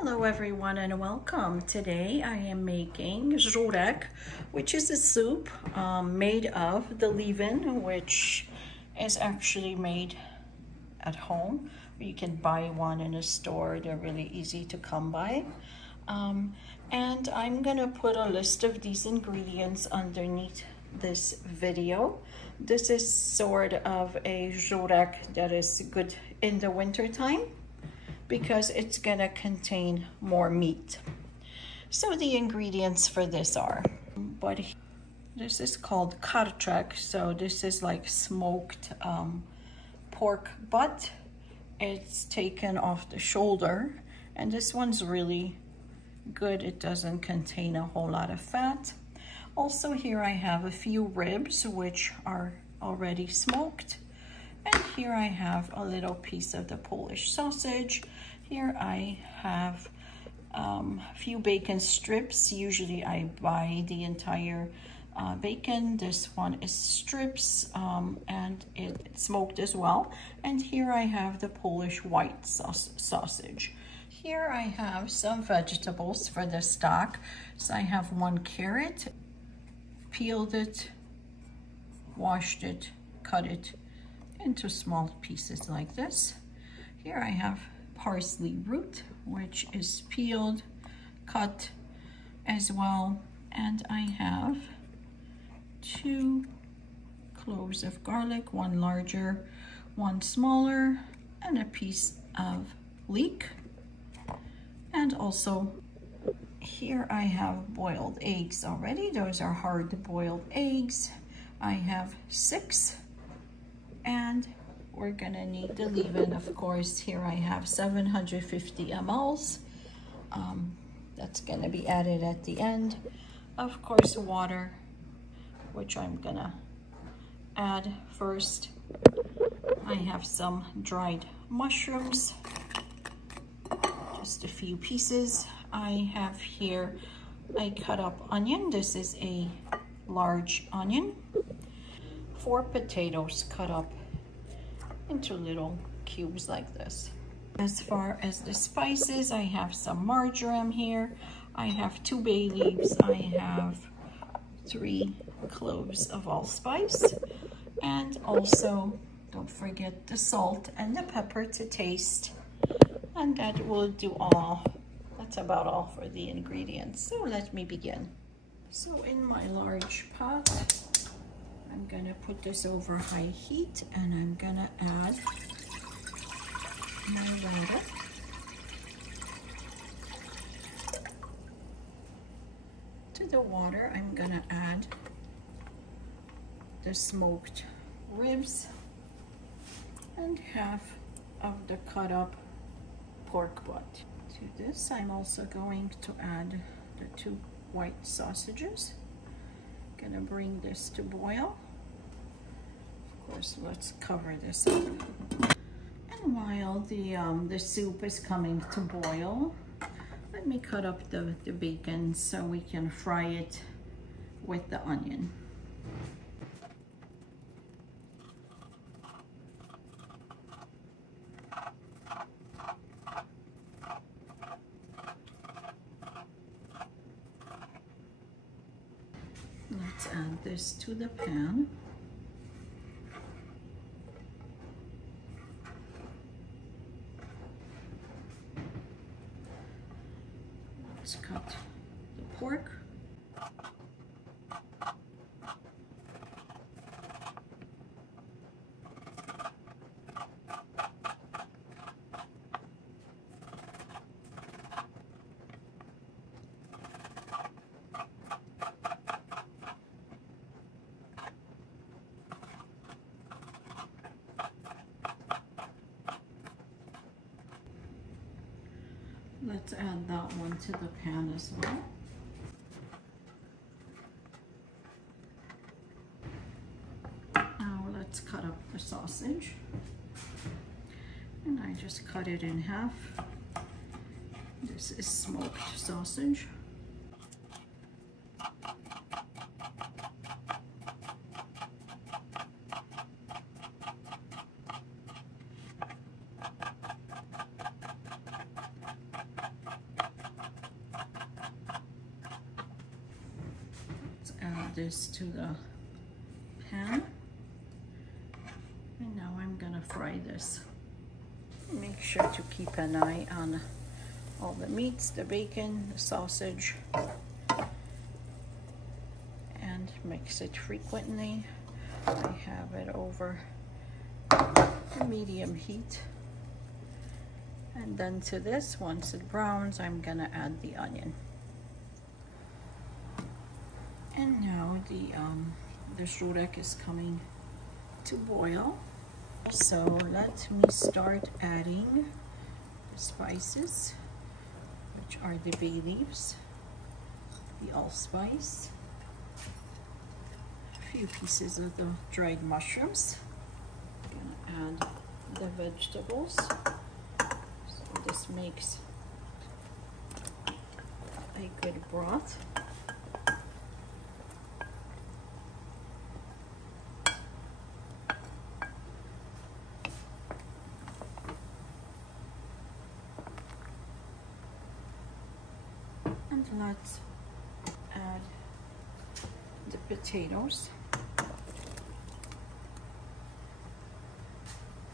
Hello everyone and welcome. Today I am making Żurek, which is a soup made of the leaven, which is actually made at home. You can buy one in a store. They're really easy to come by. And I'm gonna put a list of these ingredients underneath this video. This is sort of a Żurek that is good in the winter time, because it's gonna contain more meat. So the ingredients for this are, this is called hearty, so this is like smoked pork butt. It's taken off the shoulder, and this one's really good. It doesn't contain a whole lot of fat. Also here I have a few ribs which are already smoked. And here I have a little piece of the Polish sausage. Here I have a few bacon strips. Usually I buy the entire bacon. This one is strips and it's smoked as well. And here I have the Polish white sausage. Here I have some vegetables for the stock. So I have one carrot, peeled it, washed it, cut it into small pieces like this. Here I have parsley root, which is peeled, cut as well. And I have 2 cloves of garlic, one larger, one smaller, and a piece of leek. And also here I have boiled eggs already. Those are hard-boiled eggs. I have 6. And we're gonna need the leaven, of course. Here I have 750 mLs. That's gonna be added at the end. Of course, water, which I'm gonna add first. I have some dried mushrooms, just a few pieces. I have here a cut up onion. This is a large onion. 4 potatoes cut up into little cubes like this. As far as the spices, I have some marjoram here. I have 2 bay leaves. I have 3 cloves of allspice. And also, don't forget the salt and the pepper to taste. And that will do all. That's about all for the ingredients. So let me begin. So in my large pot, I'm gonna put this over high heat, and I'm gonna add my water. To the water, I'm gonna add the smoked ribs and half of the cut up pork butt. To this, I'm also going to add the 2 white sausages. Gonna bring this to boil. Of course, let's cover this up. And while the soup is coming to boil, let me cut up the bacon so we can fry it with the onion. Let's add this to the pan. Let's cut the pork. Let's add that one to the pan as well. Now let's cut up the sausage. And I just cut it in half. This is smoked sausage. add this to the pan. And now I'm gonna fry this. Make sure to keep an eye on all the meats, the bacon, the sausage, and mix it frequently. I have it over medium heat. And then to this, once it browns, I'm gonna add the onion. And now the Żurek is coming to boil. So let me start adding the spices, which are the bay leaves, the allspice, a few pieces of the dried mushrooms. I'm gonna add the vegetables. So this makes a good broth. And let's add the potatoes.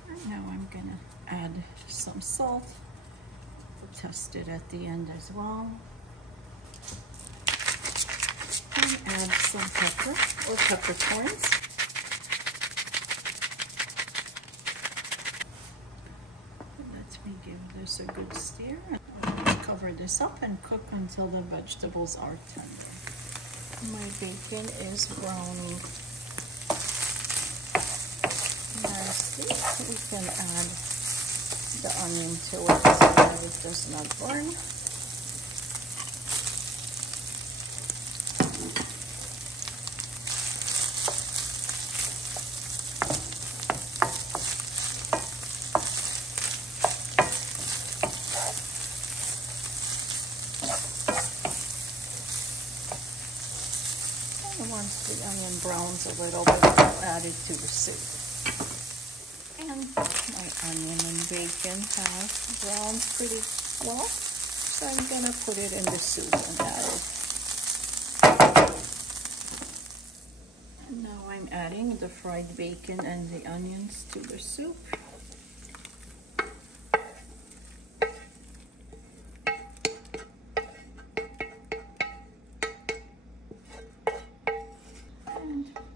And now I'm gonna add some salt. We'll test it at the end as well. And add some pepper or peppercorns. Let me give this a good stir. Cover this up and cook until the vegetables are tender. My bacon is browning nicely. We can add the onion to it so that it does not burn. Once the onion browns a little bit, I'll add it to the soup. And my onion and bacon have browned pretty well, so I'm gonna put it in the soup and add it. And now I'm adding the fried bacon and the onions to the soup.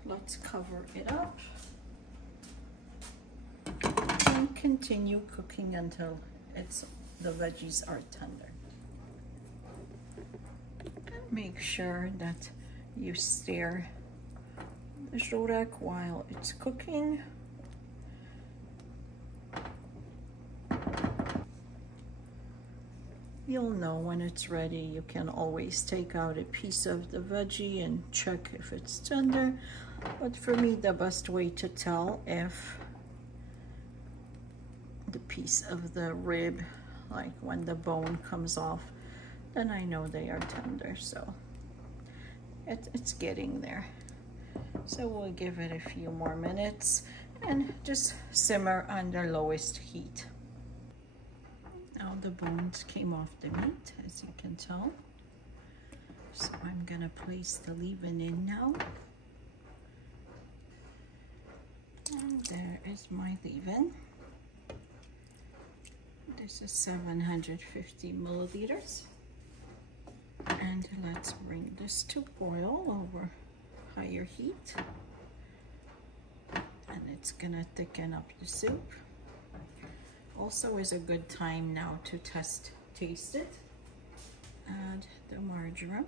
Let's cover it up and continue cooking until the veggies are tender. And make sure that you stir the Żurek while it's cooking. You'll know when it's ready. You can always take out a piece of the veggie and check if it's tender. But for me, the best way to tell if the piece of the rib, like when the bone comes off, then I know they are tender. So it's getting there. So we'll give it a few more minutes and just simmer on the lowest heat. Now the bones came off the meat, as you can tell. So I'm gonna place the leaven in now. And there is my leaven. This is 750 milliliters. And let's bring this to boil over higher heat. And it's gonna thicken up the soup. Also is a good time now to taste it. Add the marjoram.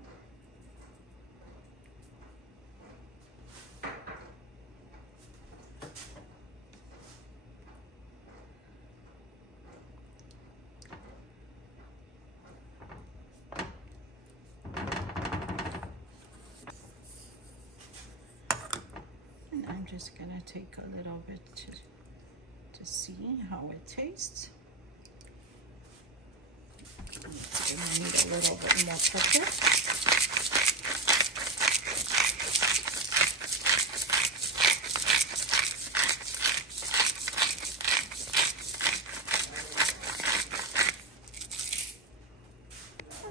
And I'm just gonna take a little bit to see how it tastes. I'm gonna need a little bit more pepper.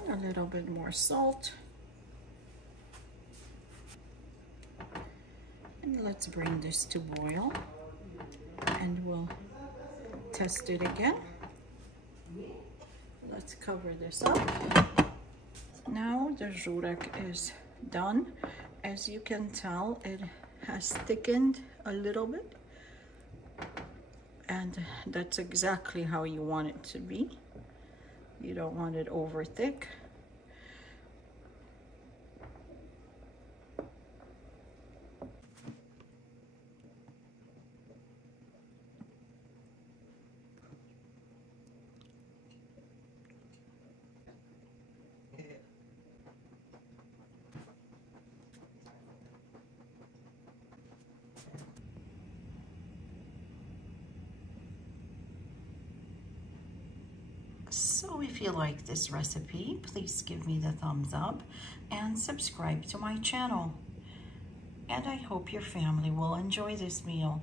And a little bit more salt. Let's bring this to boil and we'll test it again. Let's cover this up. Now the Żurek is done. As you can tell, it has thickened a little bit, and that's exactly how you want it to be. You don't want it over thick. So if you like this recipe, please give me the thumbs up and subscribe to my channel. And I hope your family will enjoy this meal.